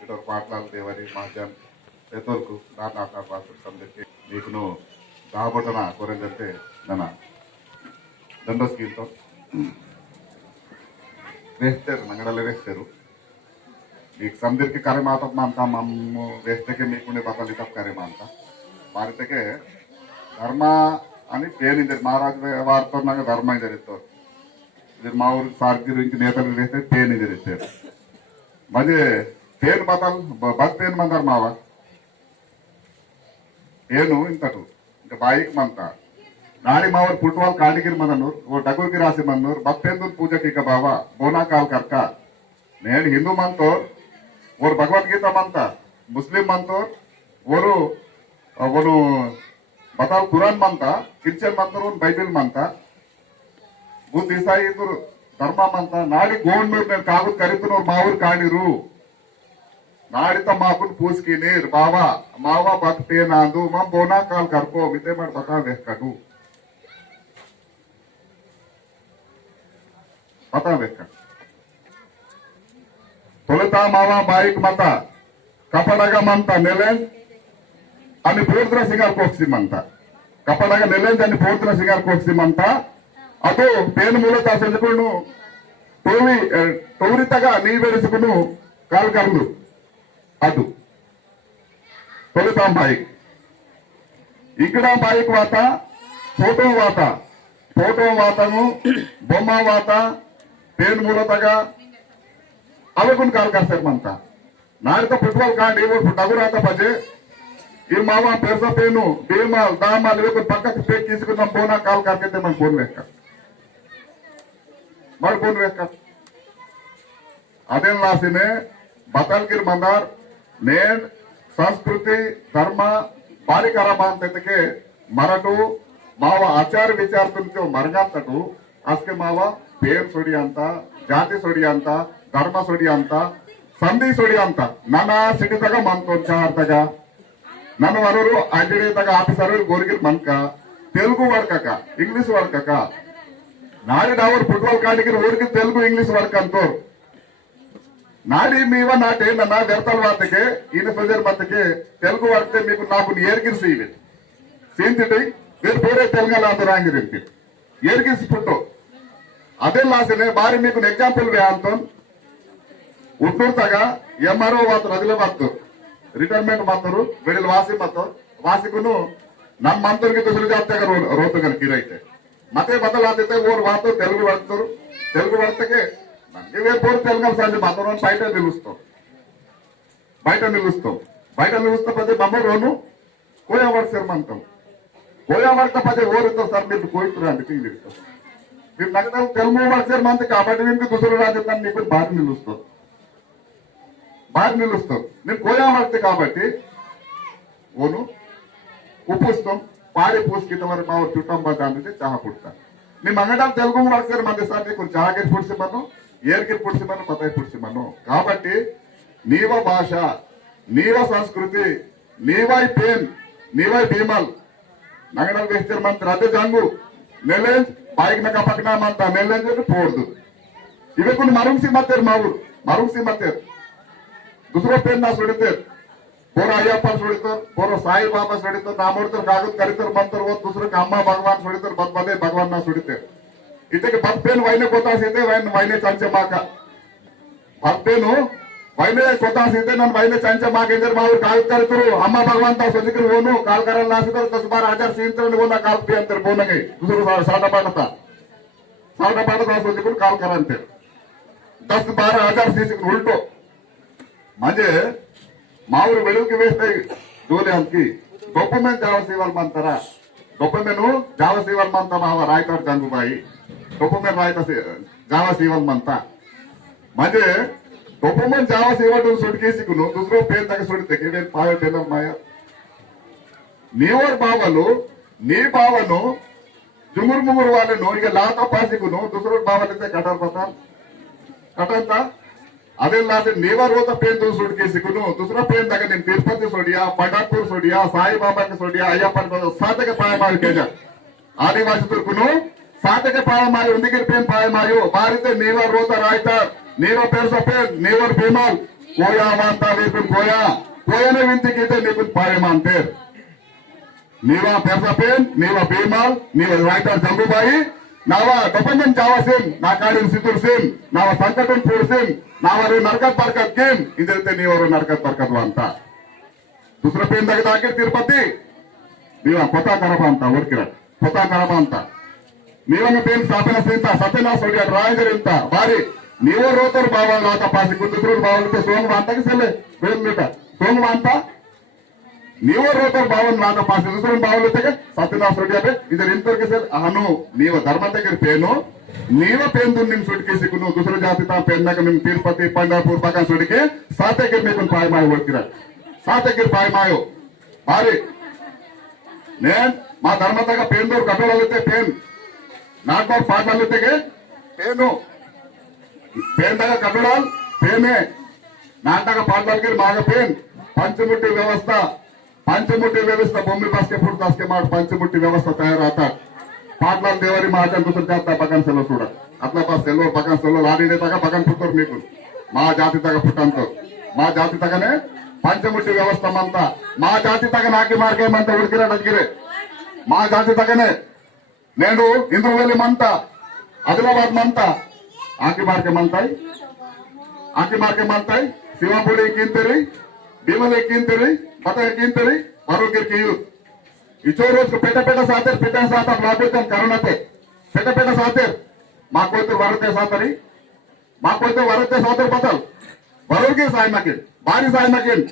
ఇక్కడ పాటలు దేవరి మహాజన్ పెద్దోళ్ళకు నాన్న పాత్ర అందరికీ మీకును దాబొట్టన కొరందంటే ನನ್ನ ದಂಡಸ್ಕಿಂತ వేస్తారు నంగడలే వేస్తారు మీకు సందరికి కార్యమాత అంత మమ్మ వేస్తకే మీకుండే బతలు తప్ప కార్యమాంత భారతకే ధర్మ అని పేరు మహారాజు వారితో నాకు ధర్మ జరుగుతారు ఇది మా ఊరికి సార్కి ఇంక నేతలు వేస్తే పేరు జరుగుతారు మరి పేరు బతలు బత్ పేరు మందారు మావా పేను ఇంతటు ఇంకా బాయికి మంత नाड़ी मावर फुटबॉल कांडिगिर मननूर वो डगुर राशि मनूर भक्तेंदुर पूजा की का बाबा बोना काल करका नेड हिंदू मंतोर और भगवत गीता मनता मुस्लिम मंतोर वोरु वोनु बताओ कुरान मनता क्रिश्चियन मंतोर उन बाइबल मनता बुद्ध ईसाई इधर धर्म मनता नाड़ी गोंडूर ने कागुत करितनूर मावूर कांडिरू नाड़ी तो माकुन पूछ की नीर बाबा मावा भक्ते नांदू मम बोना काल करको मिते मत बता देख कटू पता देखा तोलता मावा बाइक मता कपड़गा मंता नेलें अनि पूर्द्र सिंगार कोक्सी मंता कपड़गा नेलें अनि पूर्द्र सिंगार कोक्सी मंता अदो पेन मूलता संजकुनु टोरितगा नी बेरेसुकुनु काल करलु अदु तोलता बाइक इकड़ा बाइक वाता फोटो वातानु बोम्मा वाता पेन मूलतगा अवगुण काल करते मनता नारित फुटबॉल कांडी वो डगुराता बजे ये मावा पेरसा पेनु बेमा दामा लेको पक्का पेक किसको बोना काल करके मन फोन वेक्का अदे लासिने बतलगिर मंदार नेन संस्कृति धर्म बारिकरा बांधते मराठू मावा आचार विचार तुमको मरगातटू आजके मावा पेर सोडी अंत जाति सोडी अंत धर्म सोडी अंत संधि सोडी अंत नाना सिटी तक मन चारतगा नन वरु अंजड़ी तक आफीसर गोरिगिर मनक तेलुगु वर्कक इंग्लिश वर्कक नाड़ी Dawar football काडिगिर ऊरिगे Telugu English work अंतो नाड़ी मीव नाटे नन्ना व्यर्थल वातके इन प्रजर मतके तेलुगु वर्क मीकु नाकु एर्गिर सीवे सींतिटी वेर पूरे तेलंगाना अंतरांगिरिंति एर्गिसिपुट्टु अदे लासिने बारी मीकु एग्जांपल वे अंतोन उट्टूर तगा एमआरओ वातु अदिले वातु रिटायरमेंट मातुरु वेडिल वासी मतो वासिकुनु नम मंतुर्गे दुसरे जातगा रोतगल किरैते मते बदलाते ओर वातु तेलुगु वर्तुरु तेलुगु वर्तके नंगे वेर पूरे तेलंगाना साजे मातुरु బయట నిలుస్తాం పదే బొమ్మ రోను కోయా వర్సర్ మంతం కోయా వర్క పదే ఓరుతో సార్ మీరు కోయితురు అందుకే నిలుస్తాం మీరు నగదు తెలుగు వర్సర్ మంత కాబట్టి మీకు దుసరు రాజధాని మీకు బారి నిలుస్తాం నేను కోయా వర్త కాబట్టి ఓను ఉప్పుస్తాం పాడి పూసుకిత వరకు మా చుట్టం బాంధితే చాహ పుడతా ನಿಮ್ಮ ಅಂಗಡ తెలుగు వర్సర్ మంది సార్ నీకు చాహగిరి పుడిసి మను ఏర్గిరి పుడిసి మను పతాయి పుడిసి మను కాబట్టి नीव भाषा नीव संस्कृति नीवाई पेन नीवाई भीमल नगडल वेस्टर मंत्र अदे जंगु नेलेंज बाइक नका पकना मंता नेलेंज पोर्दु इवे कुन मरुंसी मतेर मावुर मरुंसी मतेर दूसरो पेन ना सोडितेर पोरा अय्यप्पन सोडितर पोरा साई बाबा सोडितर नामोडतर कागद करितर मंत्र वो दूसरे का अम्मा भगवान सोडितर बदबदे भगवान ना सोडितेर इते के बद पेन वाइने कोता सीते वाइने चंचे माका बद पेनु वैने कोता सीते नन वैने चंच माकेंदर मावर काल करतुरु अम्मा भगवान ता सजिकर वोनु काल करल नासिकर 10-12 सींत्रन वोना काल पे अंतर बोनगे दूसरो साटा पाटता सजिकर काल करंते 10-12 सीसिकर उल्टो म्हणजे मावर वेळुके वेस्ताई जोले अंकी गोपमेन जावसीवल मंतरा गोपमेनु जावसीवल मंत माव रायतर गंगुबाई गोपमेन रायता जावसीवल मंत म्हणजे गोपमन जावा सेवाटून सुटकेसिकुनु दुसरो पेन तक सुडते के वेन पावे पेनर माया नीवर बावलो नी बावनो जुमुर मुमुर वाले नो इगे लाता पासिकुनु दुसरो बावले कटर पता कटंता अदे लासे नीवर होता पेन तो सुटकेसिकुनु दुसरो पेन तक ने तिरुपति सोडिया पंढरपुर सोडिया साई बाबा के सोडिया अय्यप्पन को साते के पाए मार केजा आदिवासी तुरकुनु साते के पाए मारे उंदिगे पेन पाए मायो बारिते नीवर होता रायता नीरो पेरसा पेन नीवर भीमल कोया मानता निकुन कोया कोयाने विंती कीते निकुन पाए मानते नीवा पेरसा पेन नीवा भीमल नीवा राइटर जंबुबाई नावा डोपंजन चावासिन नाकाडिन सितुरसिन नावा संकटन पूरसिन नावारू नरकत बरकत किन इदरते नीवरू नरकत बरकत वांता दूसरा पेन दगे दाके तिरुपति नीवा कोता करपा अंता वर्किरा कोता करपा अंता नीवन पेन स्थापना सिंता सत्यना सोडिया रायजर इंत बारी नीवो रोतर बावल लाता पासी कुंदुसुर बावल ते सोंग वांता के सेले बेन मीटा सोंग वांता नीवो रोतर बावल लाता पासी दूसरे बावल ते सत्यना सोडिया पे इधर इंतर के सेल अहनु नीव धर्म ते पेनो नीव पेन दुन निम सुटके सिकुनु दूसरे जाति ता पेन नक निम तिरुपति पंढरपुर पकन सुटके साते के मेकुन पाय माय वर्किरा साते के पाय मायो बारी नेन मा धर्म तक पेन दोर कटोलते पेन नाटक पाटलते पेनु पेन तक कटोल पेने नाटक पाटल के माग पेन पंचमुट्टी व्यवस्था भूमि पास के फुट दास के मार पंचमुट्टी व्यवस्था तैयार आता पाटल देवरी మాట दूसर जाता पकन सेलो చూడ అట్లా పాస్ సెల్లో పకన్ సెల్లో లాడినే తగ పకన్ పుట్టరు మీకు మా జాతి తగ పుట్టంతో మా జాతి తగనే పంచముట్టి వ్యవస్థ మంత మా జాతి తగ నాకి మార్కే మంత ఉడికిరా నగిరే మా జాతి తగనే నేను ఇంద్రవెల్లి మంత ఆదిలాబాద్ మంత ఆకి మార్కే మంతాయి శివంపుడి కింతరి భీమలి కింతరి బతయ కింతరి మరోగిరి కియు इचो रोज को पेटा सातेर पेटा साथ लाभोतन करुणाते पेटा सातेर माकोते वरते सातरी माकोते वरते सातेर बदल वरोगी सायमकिन बारी सायमकिन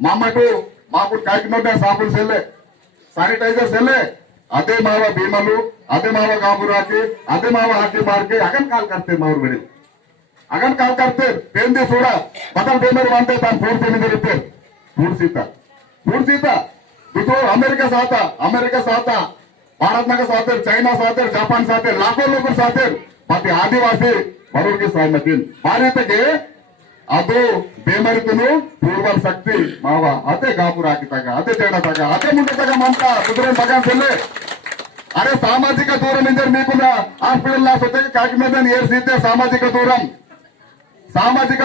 मामटू माकु कायकनोटे साबुन सेले శానిటైజర్ సెల్లే అదే మావ భీమలు అదే మావ గాబురాకి అదే మావ हाकी मारके अगन काल करते मावर बिड़ी अगन काल करते पेंदी सोडा बदल बेमर वांटे तान फोन पे निगरते फूड सीता दूसरो अमेरिका साता भारत नगर साथे चैना साथे जापान साथे लाखों लोग साथे प्रति आदिवासी बरूगी सायमकिन ಭಾರತಕ್ಕೆ ಅದು ಬೇಮರಿತನು ಪೂರ್ವರ್ ಶಕ್ತಿ ಮಾವ ಅದೇ ಗಾಪುರ ಹಾಕಿದಾಗ ಅದೇ ಜನ ತಗ ಅದೇ ಮುಂದೆ ತಗ ಮಂತ ಕುದುರೆ ಬಗನ್ ಸೆಲ್ಲೆ ಅರೆ ಸಾಮಾಜಿಕ ದೂరం ಇಂಜರ್ మీకున్న హాస్పిటల్ లా సొత్తకి కాకినాడ ఏర్సితే సామాజిక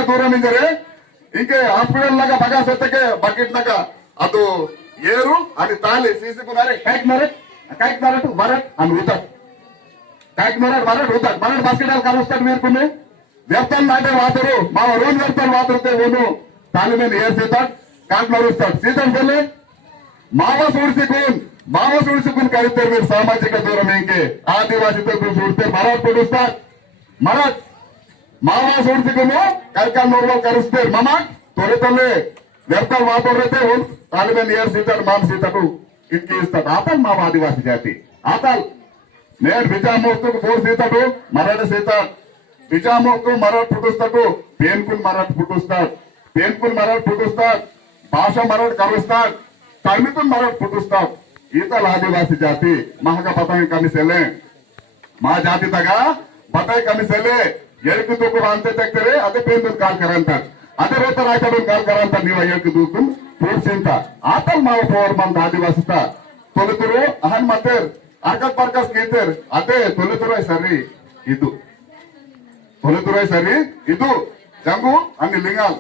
దూరం ఇంజరే ఇంకే హాస్పిటల్ లాగా బగా సొత్తకి బకెట్ నగ ಅದು ಏರು అది ತಾಲಿ ಸೀಸಿಕುನಾರೆ ಕಾಯ್ಕನಾರಟ್ ವರಟ್ అని ఊతాడు కాకినాడ వరట్ ఊతాడు వరట్ బాస్కెట్ కలుస్తాడు మీరుకుని వ్యర్థాలు నాటే వాతరు మా రోజు వ్యర్థాలు వాతరుతే ఓను తాలి మీద ఏర్సితాడు కాకి నడుస్తాడు సీతం సెల్లి మావ సుడిసికుని కలుస్తారు మీరు సామాజిక దూరం ఇంకే ఆదివాసితో చూడితే మరాఠ్ పొడుస్తాడు మరాఠ్ మావ సుడిసికును కల్కన్నూరులో కలుస్తారు మమాట్ తొలితల్లి వ్యర్థాలు వాతరైతే तालिबान एयर सीटर मान सीटू इनकी आतल माव आदिवासी जाति आतल नेर बिजामोस्तु बोर सीटू मराठ सीटर बिजामोस्तु मराठ पुटुस्ताडु पेनकुल मराठ पुटुस्ताड भाषा मराठ करुस्ताड तमितुन मराठ पुटुस्ताड ఈతల ఆదివాసి జాతి మహక పతాయి కమిసెలే మా జాతి తగా పతాయి కమిసెలే ఎరుకు తుకు అంతే తెక్తరే అదే పేందున్ కాల్ కరంటారు అదే రేత రాయటం కాల్ కరంటారు నీవ ఎరుకు తుకు పూర్సింత ఆతల్ మావ పోర్ మంద ఆదివాసిత తొలితురు అహన్ మతేర్ అర్కత్ పర్కస్ గీతేర్ అదే తొలితురై సరి ఇది జంగు అన్ని లింగాలు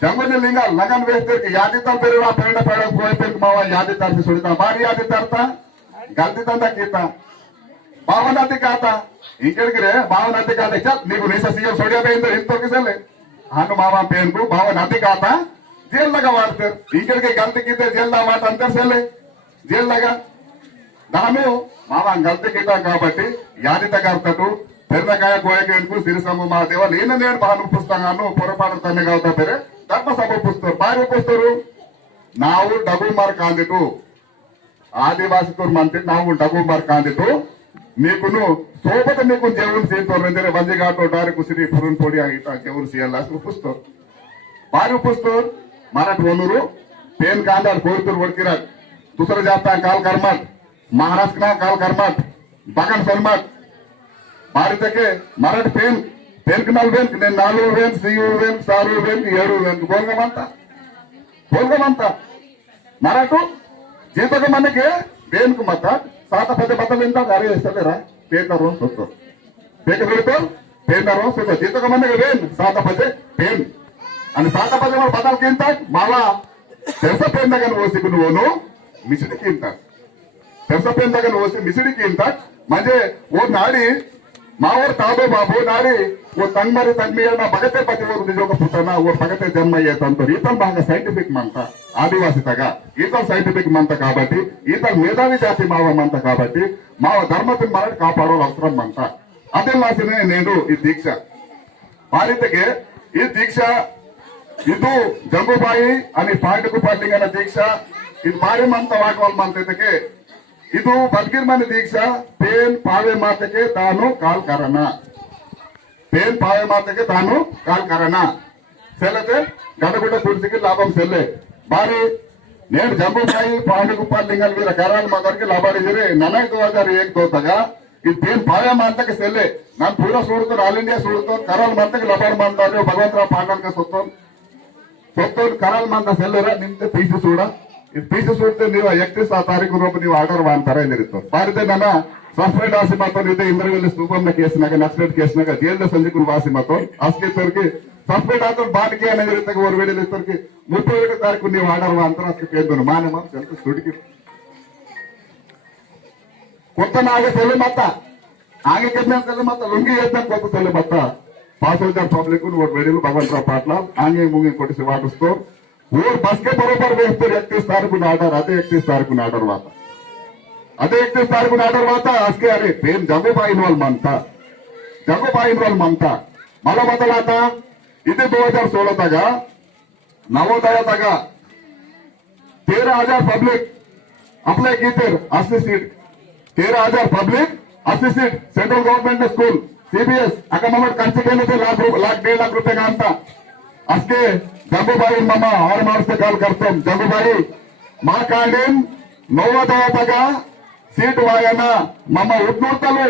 जंगल लिंगाल लगन वेस्टर के यादी तल पेरेरा पेंड पेड़ कोई पेंड मावा यादी तल से सुड़ता बारी यादी तरता गलती तंदा कीता भावनाति काता इंकेड़गिरे भावनाति काता चल नीकु नीसा सीएम सोडिया पे इंदर इंतो किसले हानु मावा पेन को भावनाति काता जेल लगा वारते इंकेड़के गलती कीते जेल ला वाट अंतर सेले जेल लगा दानु मावा गलती कीता काबट्टी यादी तगारतटू పెరనకాయ కోయకేందుకు సిరిసమ్మ మహాదేవ నేను బాను పుస్తకాను పొరపాటు తనే కావుతా పేరే ధర్మసభ పుస్తకం బారి పుస్తరు ನಾವು ಡಗುಮಾರ್ ಕಾಂದಿತು ಆದಿವಾಸಿತೋರ್ ಮಂತ್ರಿ ನಾವು ಡಗುಮಾರ್ ಕಾಂದಿತು మీకును సోబత మీకు జేవున్ సీతోర్ వంజిఘాటో డారి కుసిరి పురున్ పొడి ಆಗಿತ ಜೇವುನ್ ಸಿಯಲ್ಲ ಪುಸ್ತಕ ಬಾರಿ ಪುಸ್ತಕ ಮರಾಠ ಓನೂರು ಪೇನ್ ಕಾಂದಾರ್ ಕೋರ್ತೂರ್ ಹೊಡ್ಕಿರ दूसरा जाता काल कर्मठ महाराष्ट्र ना काल कर्मठ बगन सलमठ भारत के मराठ पेन पेन నేను 4 వేన్ 6 వేన్ 6 వేన్ 7 వేన్ बोलगमंता मराठू जीतक मनके बेन मत सात पद बदल अरे हेसलेरा पेकर बेक बिड़तो पेन दरो सुद्धा जिथं का म्हणणं वेन 7 बजे पेन आणि 7 बजे बदल किंतात मला त्याचा पेन दगन ओसिकून वोनो मिसडी किंतात त्याचा पेन दगन ओसी मिसडी किंतात म्हणजे वो नाडी मावर ताबे बाबू नाडी वो तन्मरी तन्मीयना बगते पतिवर निजोग पुटना वो बगते जन्म येतंतो ఈతలు బాగా సైంటిఫిక్ మంత ఆదివాసి తగ ఈతలు సైంటిఫిక్ మంత కాబట్టి ఈతలు మేధావి జాతి మావ మంత కాబట్టి మావ ధర్మతిని మనని కాపాడోలు అవసరం మంత అదే లాసినే నేను ఈ దీక్ష భారతకే ఈ దీక్ష ಇದು ಜಂಬುಬಾಯಿ అని ಪಾಂಡಕು ಪಾಟಿಂಗನ దీక్ష ಇದು ಭಾರಿ ಮಂತ ವಾಗವಲ್ ಮಂತಕ್ಕೆ ಇದು ಬದ್ಗಿರ್ಮನಿ దీక్ష ಪೇನ್ ಪಾವೆ ಮಾತಕ್ಕೆ ತಾನು ಕಾಲ್ ಕರನ ಪೇನ್ ಪಾವೆ ಮಾತಕ್ಕೆ ತಾನು ಕಾಲ್ ಕರನ సెల్లతే గడగుడ్డ తులసికి లాభం సెల్లే బారి నేను జంబుబాయి పాండకు పాలింగల్ వీర కరాల మగర్కి లాభాడిజరే ನನಗೆ 2001 ತೋತಗ ಇದು ಪೇನ್ ಪಾವೆ ಮಾತಕ್ಕೆ సెల్లే ನಾನು ಪೂರಾ ಸೂಡ್ತು ಆಲ್ ಇಂಡಿಯಾ ಸೂಡ್ತು ಕರಾಲ ಮಾತಕ್ಕೆ ಲಬಾರ್ ಮಾಡ್ತಾರೆ ಭಗವಂತರಾವ್ ಪಾಂಡನ್ಕ ಸೊತ್ತು ಕರಾಲ್ ಮಂತ ಸೆಲ್ಲರ ನಿಮ್ದೆ ಪೀಸಿ ಸೂಡ ಇದು ಪೀಸಿ ಸೂಡ್ತೆ ನೀವು 31 ತಾರೀಕು ರೂಪ ನೀವು ಆರ್ಡರ್ ಮಾಡ್ತಾರೆ ಎಂದಿರುತ್ತೋ ಭಾರತ ನನ್ನ ಸಸ್ಪೆಂಡ್ ಆಸಿ ಮಾತೋ ಇದೆ ಇಂದ್ರಗಲ್ಲಿ ಸ್ತೂಪಂನ ಕೇಸ್ನಾಗ ನಕ್ಸಲೇಟ್ ಕೇಸ್ನಾಗ ಜೈಲ್ನ ಸಂಜೆಗೂ ವಾಸಿ ಮಾತೋ ಅಸ್ಕೆ ತೋರ್ಗೆ ಸಸ್ಪೆಂಡ್ ಆದ ಬಾಡಿಗೆ ಏನಿರುತ್ತೆ ಒಂದು ವೇಳೆ ತೋರ್ಗೆ 31 ತಾರೀಕು ನೀವು ಆರ್ಡರ್ ಮಾಡ್ತಾರೆ ಅಸ್ಕೆ ಕೇಂದ್ರ ಮಾನೆ ಮಾತು ಸ್ವಲ್ಪ ಸುಡಿಗೆ కొత్త నాగ సెల్లు మత్త ఆగే కింద సెల్లు మత్త లొంగి చేద్దాం కొత్త సెల్లు మత్త 5000 पब्लिक वेड़ील भगवंतराव पाटला आगे मुंगे कोटी से वाटो और बस के बरोबर वेस्तर 31 तारीखु आर्डर अदे 31 तारीखु आर्डर वाता अदे 31 तारीखु आर्डर वाता असके अरे पेन जंगूबाई इन्वॉल्व मनता मला बदलाता इथे 2016 तक नवोदय तक 13,000 पब्लिक अप्लाई की 80 seat 13,000 public 80 seat central government school CBS accommodate खर्च केले ते लाख 1.5 रुपये का अंता असके जंबूबाई मम्मा और मार्से कॉल करतो जंबूबाई मा कांडीन नवोदय तक सीट वायना मम्मा उद्नूर्तलू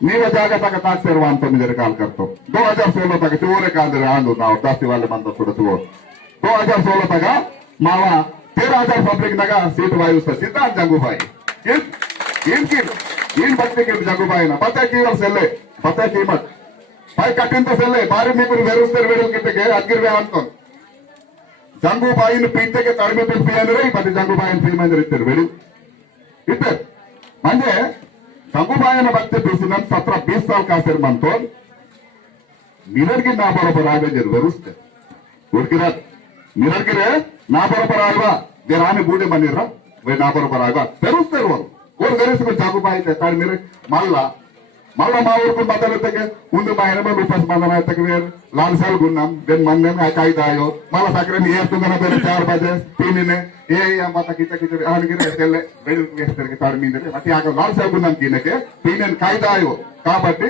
नीव जाग तक ताक सेरवांतो निजर कॉल करतो 2016 तक चोरे कांदे आंदो ना दास्ती वाले मंद सुड़ 2016 तक मावा 13,000 पब्लिक नगा सीट वायु सिद्धांत जंगूबाई इन बच्चे के जंगूबाई ना पता की वर सेले पता कीमत भाई कठिन तो सेले बारी में कुछ वेरुस्तर वेडल कितने अगिर वे अंतो जंगूबाई ने पीते के तड़मे पे पियाने रही पति जंगूबाई ने फिल्म अंदर इतर वेडल इतर म्हणजे जंगूबाई ने बच्चे दूसरे 17-20 साल का सिर मंतो मिरर की ना बरोबर आगे जर वेरुस्तर उड़किरा मिरर की रे ना बरोबर आलवा देराने बूढ़े बनिरा वे ना बरोबर आलवा वेरुस्तर वो और गरीब को जंगूबाई ते तार मेरे मल्ला మళ్ళా మా ఊరుకు బద్దలెత్తకే ముందు మా ఎనభై ఉపాస్ మందన ఎత్తకు వేరు లాల్సాలు గున్నాం దెన్ మందన కాయిదాయో మళ్ళా సకరం ఏస్తుందన పేరు 4 బజే పీనినే ఏ మత కిచ కిచ ఆనగిరే తెల్లే బెడుకు వేస్తరికి తాడు మీందరే అతి ఆక లాల్సాలు గున్నాం తినకే పీనెన్ కాయిదాయో కాబట్టి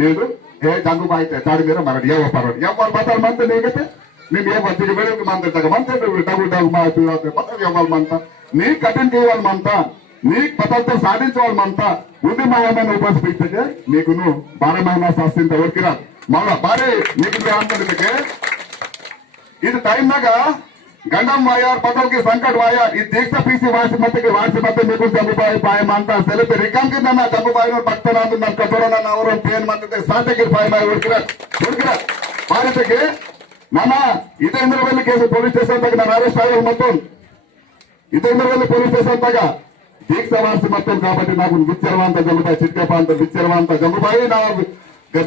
నేను ఏ జంగుబాయి తాడు మీద మరి ఏవో పరడు ఎవరు బతల్ మంత నీకతే మేము ఏ బతికి బెడుకు మంత తగ మంత డబుల్ మా చూడతే బతల్ ఎవరు మంత నీ కఠిన్ కేవల్ మంత నీ పదతో సాధించవాలి మంతా ఉంది మాయమైన ఉపస్థితికే నీకు నువ్వు 12 మహిళా శాస్త్రంతో ఓర్కిరా మళ్ళా బారే నీకు అంతకే ఇది టైంనాగా గండం వాయార్ పదవుకి సంకట్ వాయార్ ఈ దీక్ష పీసి వాసి మధ్య మీకు జంబుబాయి పాయ మంతా సెలపి రికాంకి నన్న జంబుబాయి భక్తనాథ్ ನನ್ನ ಕಟೋರ ನನ್ನ ಅವರು ಪೇನ್ ಮಂತತೆ ಸಾಟಗಿರ್ ಪಾಯ ಮಾಯ ಓರ್ಕಿರಾ ಭಾರತಕ್ಕೆ ನಮ್ಮ ಇದೇಂದ್ರವಲ್ಲಿ ಕೇಸ್ ಪೊಲೀಸ್ ಸ್ಟೇಷನ್ ತಗ ನಾನು ಅರೆಸ್ಟ್ ಆಗೋದು ಮತ್ತು ಇದೇಂದ್ರವಲ್ಲಿ ಪೊಲೀಸ್ ಸ್ಟೇಷನ್ ತಗ దీక్ష వార్సి మొత్తం కాబట్టి నాకు విచ్చరవాంత జంబుబాయి చిట్కేపాంత విచ్చరవాంత జంబుబాయి నా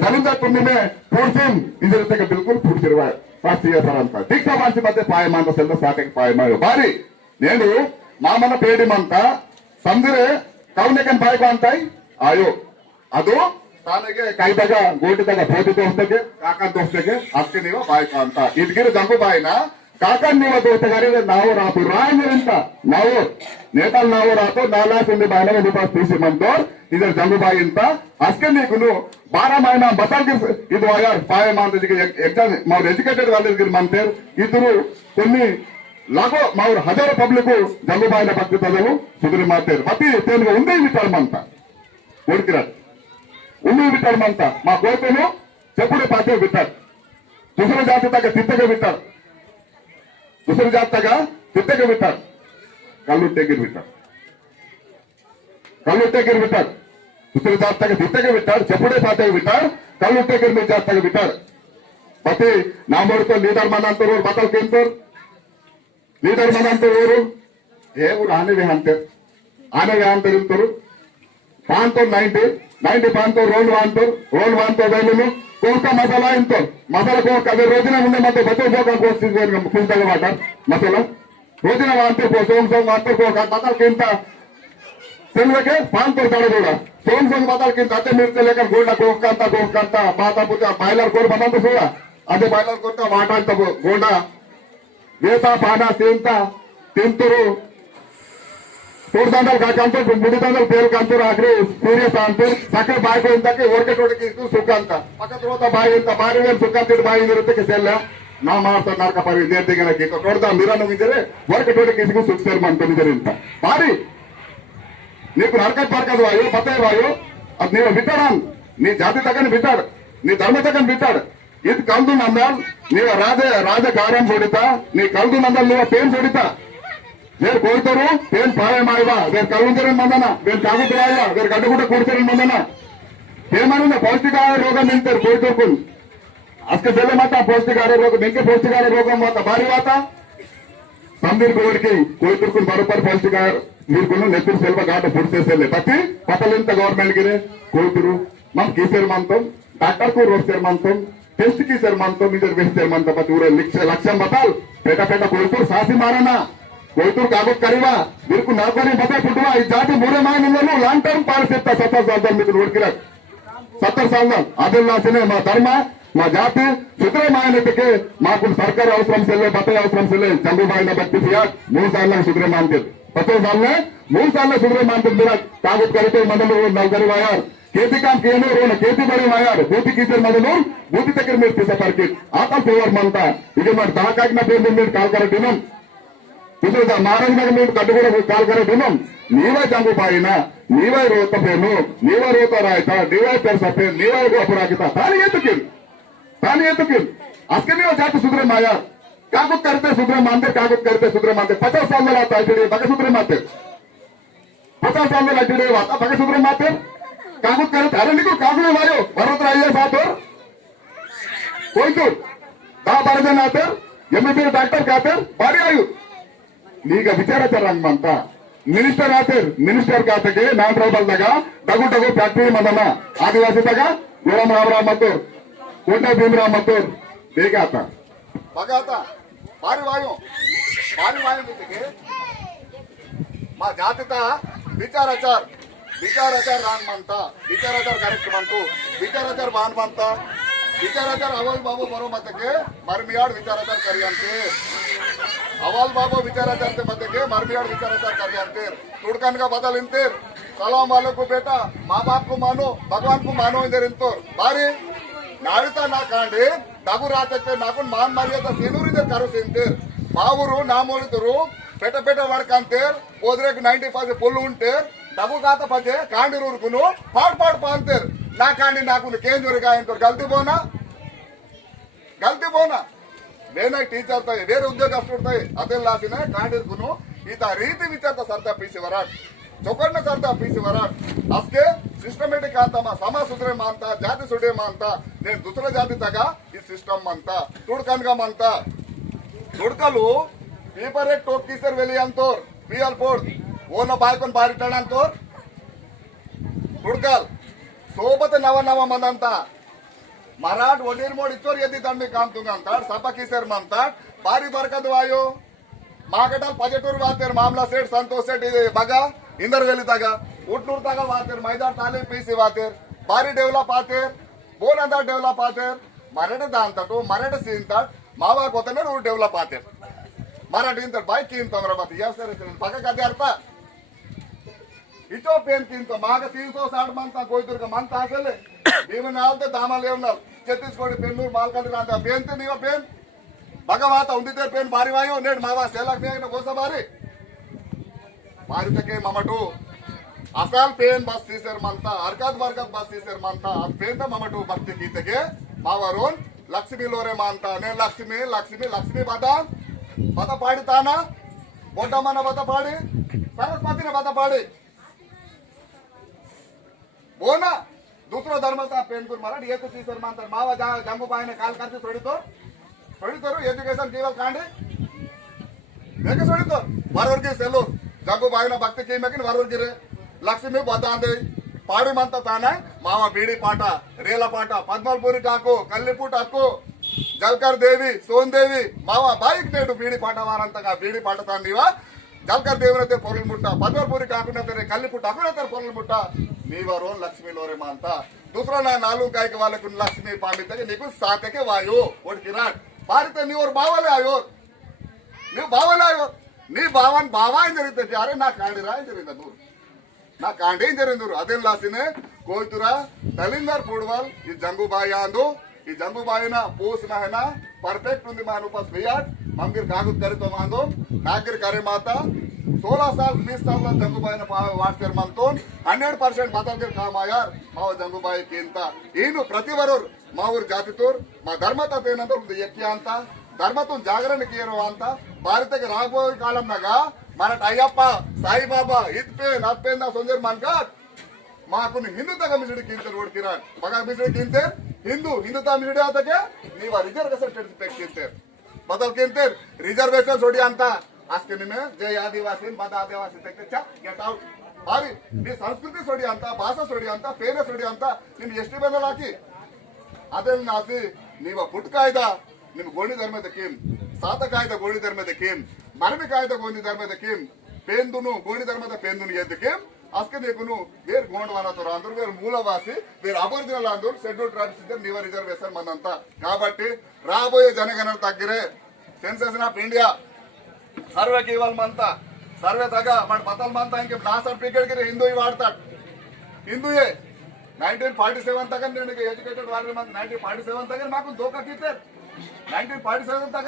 దళిత పుణ్యమే పూడ్సిం ఇంజరితే బిల్కుల్ పూడ్చిరువా శాస్త్రీయ సరంత దీక్ష వార్సి మధ్య పాయమాంత సెల్ల సాటకి పాయమాయో బారి నేను మామన పేడిమంత ಸಂದಿರೆ ಕೌನೆಕನ್ ಬಾಯ್ಕೊ ಅಂತಾಯ್ ಆಯೋ ಅದು ತಾನೆಗೆ ಕೈದಾಗ ಗೋಟಿದಾಗ ಬೋಟಿ ದೋಸ್ತಗೆ ಕಾಕನ್ ದೋಸ್ತಗೆ ಅಷ್ಟೇ ನೀವು ಬಾಯ್ಕೊ ಅಂತ ಇದ್ಗಿರ ಜಂಬುಬಾಯಿನ ಕಾಕನ್ ನೀವು ದೋಸ್ತಗಾರಿ ನಾವು ರಾತು ರಾಯಂತ ನಾವು ನೇತಾಲ್ ನಾವು ರಾತು ನಾಲ್ಕು ಬಾಯಿನ ಒಂದು తీసి ಮಂತೋ ಇದ್ರ ಜಂಬುಬಾಯಿ ಅಂತ ಅಷ್ಟೇ నీకు 12 ಮಹಿನಾ ಬತಾಲ್ಗೆ ಇದು ಯಾರು ಪಾಯ ಮಾಂತದಿಗೆ ಎಕ್ಸಾಮ್ ಮಾವ್ರು ಎಜುಕೇಟೆಡ್ వాళ్ళకి మంతేర్ ఇద్దరు కొన్ని లాగో మా హజార పబ్లిక్ జంబుబాయిన భక్తి తదవు సుధురి మాతేరు మతి తేనుగా ఉండే విటాలమంత ఓడికిరాడు ఉండే విటాలమంత మా కోరికను చెప్పుడే పాటే విట్టారు దుసరి జాతి తగ్గ తిత్తగా విట్టారు దుసరి జాతి తగ్గ తిత్తగా విట్టారు కళ్ళు తెగిరి విట్టారు దుసరి జాతి తగ్గ తిత్తగా విట్టారు చెప్పుడే పాటే విట్టారు कल उठे कर मी जास्त बिटाड ಮತ್ತೆ ನಾಮೋಡ್ಕೊ ಲೀಡರ್ ಮನ ಅಂತವ್ರು ಬತ್ತಲ್ ಕೇಂತವ್ರು ಲೀಡರ್ ಮನ ಅಂತವ್ರು ಊರು ಆನೆವೆ ಅಂತಾರೆ ಆನೆವೆ ಅಂತಾರೆ ಇಂತವ್ರು ಪಾಂತವ್ರು 90 ಪಾಂತವ್ರು ರೋಲ್ ವಾಂತವ್ರು ಡೈಲಿ కోక మసాలా ఇంతో మసాలా కోక అదే రోజున ముందే ಮತ್ತೆ బచ్చ కోక కోసిగా కుంటల వాట మసాలా రోజున వాంతే కో సోమ్ వాంతే కోక బతల్ కింత సెల్వకే పాంతో దాడ కూడా సోమ్ బతల్ కింత అతే మిర్చి లేక గోల్డ కోక అంత బాతా పుత బాయిలర్ కోర్ బనంత సోడా అదే బాయిలర్ కోక వాట అంత గోల్డ వేత పానా సేంత తింతురు తోడుదండలు కాకంటే ముడిదండలు పేరు కంటారు అక్కడ సీరియస్ అంటారు సక్కర బాయి ఇంతకి ఓరికటోడికి సుఖ అంత పక్క తర్వాత బాయి ఇంత భారీ వేరు సుఖ తిడి బాయి ಇರುತ್ತೆ ಸೆಲ್ಲ ನಾ ಮಾಡ್ತಾರೆ ನರಕ ಪರಿ ವಿದ್ಯಾರ್ಥಿಗಳಿಗೆ ನೋಡ್ದ ಮಿರಾನು ಇದ್ದಾರೆ ಓರಿಕಟೋಡಿకి ಇಸಿಗೂ ಸುಖ ಸೇರ್ ಮಾಡ್ಕೊಂಡಿದ್ದಾರೆ ಅಂತ ಬಾರಿ నీకు నరకం పరకదు వాయు బతాయి వాయు అది నీవు బిట్టాడు నీ జాతి తగ్గని బిట్టాడు నీ ధర్మ తగ్గని బిట్టాడు ఇది కలుదు నందాల్ నీవు రాజకార్యం చూడితా నీ కలుదు నందాల్ నీవు పేరు చూడితా వేరు కోరుతారు పేరు పాయమాయవా వేరు కలుగుతారని మందన వేరు తాగుతున్నాయా వేరు గడ్డగుడ్డ కూర్చారని మందన ఏమన్నా పౌష్టికాహార రోగం నింటారు కోరుకోకుండా అస్క సెల్ల మాత పౌష్టికాహార రోగం ఇంకే పౌష్టికాహార రోగం మాత భారీ వాత సంబీర్ కోడికి కోరుకుని బరోబర్ పౌష్టికాహార మీరు నెత్తురు సెల్వ ఘాట పొడిచేసేలే బట్టి పతలింత గవర్నమెంట్ గిరే కోరుతురు మనం కీసర్ మంతం డాక్టర్ కు రోడ్ సేర్మంతం టెస్ట్ की सेरमंतो इधर वेस्ट सेरमंतो पति पूरे लक्ष्यम बताल पेटा कोयतुर सासी मारना कोयतुर कागज करीवा बिल्कु नौकरी बता पुटवा इस जाति मूरे मायने लॉन्ग टर्म पार से 70 साल మీకు నోడికిరా 70 సార్లు అదిల్లాసినే మా ధర్మ మా జాతి సుత్రే మాయనటికి మాకు సర్కార్ అవసరం సెల్లే బతాయి అవసరం సెల్లే చంద్రబాబు బట్టి ఫియాట్ 3 సార్లు సుత్రే మాంతే 50 साल 3 साल सुधरे मानते मेरा कागज करते मंडल नलगरी वायर खेती काम किए रोन खेती बड़ी वायर बूती कीसर मंडल बूती तक మీరు తీసుపర్కి ఆకల్ ఫేవర్ మంతా ఇది మరి దాకాకిన పేరు మీరు కాల్ కర దినం చూసా మారంగన మీరు కట్టు కూడా కాల్ కర దినం నీవై జంగు పాయిన నీవై రోత పేను నీవై రోత రాయత నీవై పేరు సపే నీవై అపరాగిత తాని ఎందుకు అస్కే నీవ జాతి సుధరే మాయా कागज करते सुधरे मानते 50 साल आता है बगे सुधरे माते 50 साल अड्डे आता बगे सुधरे माते कागज करते अरे निको कागज वायो बरोबर आइए साथ और कोई तो 10-12 जन आते एमबीबीएस डॉक्टर कहते बारी आयु नीग विचाराचार रंग मनता मिनिस्टर आते मिनिस्टर कहते नान ट्राइबल दगा डगु फैक्ट्री मदन आदिवासी दगा गोरम रामराव मत्तूर कोटा भीमराव मत्तूर देखा आता बगाता भारी वायु जೊತೆಗೆ మా జాతిత విచారాచార రాన్ మంత విచారాచార ಕಾರ್ಯಕ್ರಮ ಅಂತು ವಿಚಾರಾಚಾರ ಬಾನ್ ಮಂತ ವಿಚಾರಾಚಾರ ಅವಲ್ ಬಾಬು ಬರೋ ಮತಕ್ಕೆ ಮರ್ಮಿಯಾಡ್ ವಿಚಾರಾಚಾರ ಕರಿಯಂತೆ ಅವಲ್ ಬಾಬು ವಿಚಾರಾಚಾರ ಮತಕ್ಕೆ मरमियाड विचाराचार करियंते तुड़कन का बदल इंते सलाम वालों को बेटा माँ बाप को मानो भगवान को मानो इधर इंतो बारी नाविता ना कांडे डबु राते नाकु मान मर्यादा सीनूरी करो सिंते మా ఊరు నా మోలితురు పెట వాడకంతేర్ పోదరేకు 90% పొల్లు ఉంటే డబ్బు కాత పదే కాండి ఊరుకును పాడు పాంతేర్ నా కాండి నాకు కేం జోరిగాయంతో గల్తీ పోనా నేనే టీచర్ తాయి వేరే ఉద్యోగస్తుడతాయి అదే లాసినే కాండి ఊరుకును ఈత ರೀತಿ ವಿಚಾರ ಸರ್ತಾ ಪೀಸಿ ವರಾಟ್ ಚೊಕಣ್ಣ ಸರ್ತಾ ಪೀಸಿ ವರಾಟ್ ಅಸ್ಕೆ ಸಿಸ್ಟಮೆಟಿಕ್ ಅಂತ ಸಮ ಸುಧರೆ ಮಾಂತ ಜಾತಿ ಸುಡೆ ಮಾಂತ నేను దుసర జాతి తగా ఈ సిస్టమ్ అంతా ತುಡ್ಕನ್ಗ ಮಂತ ತುಡ್ಕಲು ಪೇಪರ್ ರೇಟ್ ಟೋಕ್ ಕಿಸರ್ ವೆಲಿ ಅಂತೋರ್ ಪಿಎಲ್ ಬೋರ್ಡ್ ಓನ ಬಾಯ್ಕೊಂಡ್ ಬಾರಿಟಾಣ ಅಂತೋರ್ ತುಡ್ಕಲ್ सोबत नव मंदंत मराठ वडीर मोड इचोर यदि तंडी काम तुंगंताड सपा किसर मंताड बारी बरकत वायो मागटल पजेटूर वातेर मामला सेठ संतोष सेठ बगा इंदर वेली तगा उट्नूर तगा वातेर मैदान तालीम पीसी वातेर बारी डेवलप आतेर बोनंदा डेवलप आतेर मराठी दांतटू मराठी सीनताड मावा कोतने रूट डेवलप आतेर मराठी इंतर बाइक कीन तमरबती या सर पका कदे अर्थ इचो पेन किंतो माग 360 मंत कोयतुर्ग मंत आसले भीमन आलते दामाले उन्नल छत्तीसगढ़ पेन्नूर मालकानगिरी अंत पेन ते नीव पेन भगवात उंदिते पेन बारी वायो नेड मावा सेलक मेगन गोसा बारी बारी तके ममटू असल पेन बस सीसर मंत हरकत बरकत बस सीसर मंत पेन त ममटू भक्ति गीतगे मावरोन लक्ष्मी लोरे मानता ने लक्ष्मी लक्ष्मी लक्ष्मी बता बता पाड़ी ताना मोटा मन बता पाड़ी सरस्वती ने बता पाड़ी बोना दूसरा धर्म का पेन मराठी येतो ती सर मानतात मावा जंगूबाईने काल करते सोडितो एजुकेशन केवल कांडे बेके सोडितो वरवरगी सेलो जंगूबाईನ ಭಕ್ತಿ ಕೀಮಕಿನ ವರವರ್ಗಿರೆ లక్ష్మి బతాంది పాడిమంత తానే మావ బీడి పాట రేల పాట పద్మల్పూరి కాకు కల్లిపూట హక్కు జల్కర్ దేవి సోన్దేవి మావ బాయిక్ నేడు బీడి పాట వారంతగా బీడి పాట తాండివా జల్కర్ దేవినతే పొరలు ముట్ట పద్మల్పూరి కాకునతే కల్లిపూట హక్కునతే పొరలు ముట్ట నీవరో లక్ష్మి లోరే మాంత दूसरा ना नालू गाय के वाले कुन लक्ष्मी पांडित के नीకు साते के वायु और किराट पारित नी और बावले आयो नी बावले आयो नी बावन बावा जरिते अरे ना कांडिरा जरिते दूर నా కాండేం జరిగింది అదే లాసినే కోయితురా తలిందర్ ఫుడ్బాల్ ఈ జంగుబాయి ఆందు ఈ జంగుబాయిన పోస్ మహన परफेक्ट ఉంది మాను పస్ బియాట్ మంగిర్ కాగుత్ करे तो मांदो नागिर करे माता 16 साल 20 साल जंगूबाईನ वाट्सर मंतो 100% बदल काम आयार माव जंगूबाई ಕಿಂತ ಏನು ಪ್ರತಿವರರು ಮಾವೂರ್ ಜಾತಿತೋರ್ మా ధర్మత ಏನಂತ ಒಂದು ಯಜ್ಞ ಅಂತ ధర్మతో జాగరణ కియరు ಅಂತ భారతಕ್ಕೆ రాబోయే కాలంనగా మన అయ్యప్ప సాయిబాబా ఇత్పే నత్పేందా సొందర్ మన్కాట్ మాకు హిందూ తగ మిసిడి కింతర్ రోడ్ కిరాన్ బగా మిసిడి కింతర్ హిందూ తా మిసిడి ఆతకే నీవ రిజర్వేషన్ ಸರ್ಟಿಫಿಕೇಟ್ ಕಿಂತರ್ ಬದಲ್ ಕಿಂತರ್ ರಿಜರ್ವೇಶನ್ ಸೋಡಿ ಅಂತ ಆಸ್ಕೆ ನಿಮೆ ಜೈ ಆದಿವಾಸಿ ಬದ ಆದಿವಾಸಿ ತೆಚ್ಚ ಗೆಟ್ ಔಟ್ ಬಾರಿ నీ సంస్కృతి సోడి ಅಂತ ಭಾಷಾ ಸೋಡಿ ಅಂತ ಪೇನೆ ಸೋಡಿ ಅಂತ ನಿಮ್ ಎಷ್ಟು ಬೆದಲ್ ಹಾಕಿ ಅದೆಲ್ಲ ನಾಸಿ ನೀವ ಪುಟ್ ಕಾಯ್ದ ನಿಮ್ ಗೋಣಿ ಧರ್ಮದ ಕಿಮ್ ಸಾತ ಕಾಯ್ದ ಗೋಣಿ ಧರ್ಮದ ಕಿಮ್ ಮರಮಿ ಕಾಯ್ದ ಗೋಣಿ ಧರ್ಮದ ಕಿಮ್ ಪೇಂದುನು ಗೋಣಿ ಧರ್ಮದ ಪೇಂದುನು ಎದ್ದು ಕಿಮ್ ಅಸ್ಕೆ ನೀನು ಬೇರೆ ಗೋಂಡವಾನತರು ಅಂದ್ರು ಬೇರೆ ಮೂಲವಾಸಿ ಬೇರೆ ಅಬರ್ಜಿನಲ್ ಅಂದ್ರು షెడ్యూల్ ట్రైబ్స్ ఇద్దరు నీవ రిజర్వేషన్ మందంతా కాబట్టి రాబోయే జనగణన తగ్గిరే సెన్సెస్ ఆఫ్ ఇండియా సర్వేకి ఇవ్వాలమంతా సర్వే తగ్గ మన బతల్ మంతా ఇంక నా సర్టిఫికేట్ కి హిందూ వాడతాడు హిందూయే 1947 तक एजुकेटेड वाले 1947 तक माకు धोखा कीते 1947 तक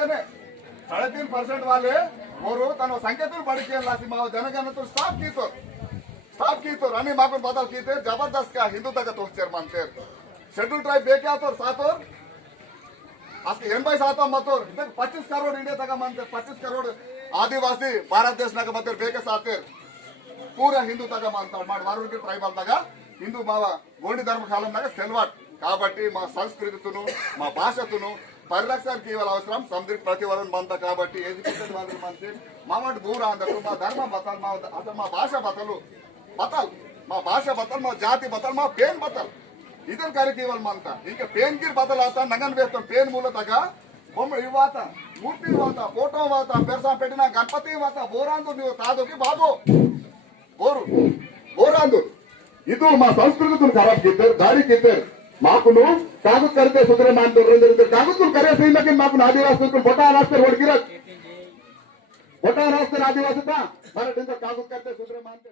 3.5% वाले और तन संख्यतुल बड़के लासी माव जनगणना स्टाफ कीतो आणि माकून बदल कीते जबरदस्त का हिंदू तक तोचर मानते शेड्यूल ट्राइब बेके आतोर सातोर आज के 87 मतोर 25 करोड़ इंडिया तक मानते 25 करोड़ आदिवासी भारत देश नग मतोर बेके साते पूरा हिंदू तक मानता माड वारुकी ट्राइबल तक హిందూ మావ గోండి ధర్మ కాలంలో సెల్వాట్ కాబట్టి మా సంస్కృతితును మా భాషతును పరిరక్షణకి ఇవ్వాలి అవసరం సముద్ర ప్రతివరం బంత కాబట్టి ఎడ్యుకేటెడ్ వాళ్ళు మంచి మామటి దూర అందరు మా ధర్మ బతల్ మా అసలు మా భాష బతలు మా భాష బతల్ మా జాతి బతల్ మా పేన్ బతల్ ಇದನ್ ಕರೆಗೆ ಇವಲ್ ಮಂತ ಈಗ ಪೇನ್ ಗಿರ್ ಬದಲ್ ಆತ ನಂಗನ್ ಬೇಸ್ತ ಪೇನ್ ಮೂಲತಗ ಬೊಮ್ಮ ಇವಾತ ಮೂರ್ತಿ ಇವಾತ ಫೋಟೋ ಇವಾತ ಬೆರ್ಸಾ ಪೆಟ್ಟಿನ ಗಣಪತಿ ಇವಾತ ಬೋರಾಂದು ನೀವು ತಾದೋಗಿ ಬಾಬು ಬೋರಾಂದು ಇದು మా సంస్కృతిని ఖరాబ్ కిద్దరు దాడి కిద్దరు మాకును కాగు కరితే సుందర మాంతో కాగుతులు కరేసి మాకు ఆదివాసులు బొటా రాస్తారు ಹೊಡ್ಕಿರ బొటా రాస్తారు ఆదివాసుత మరటింత కాగు కరితే సుందర మాంతో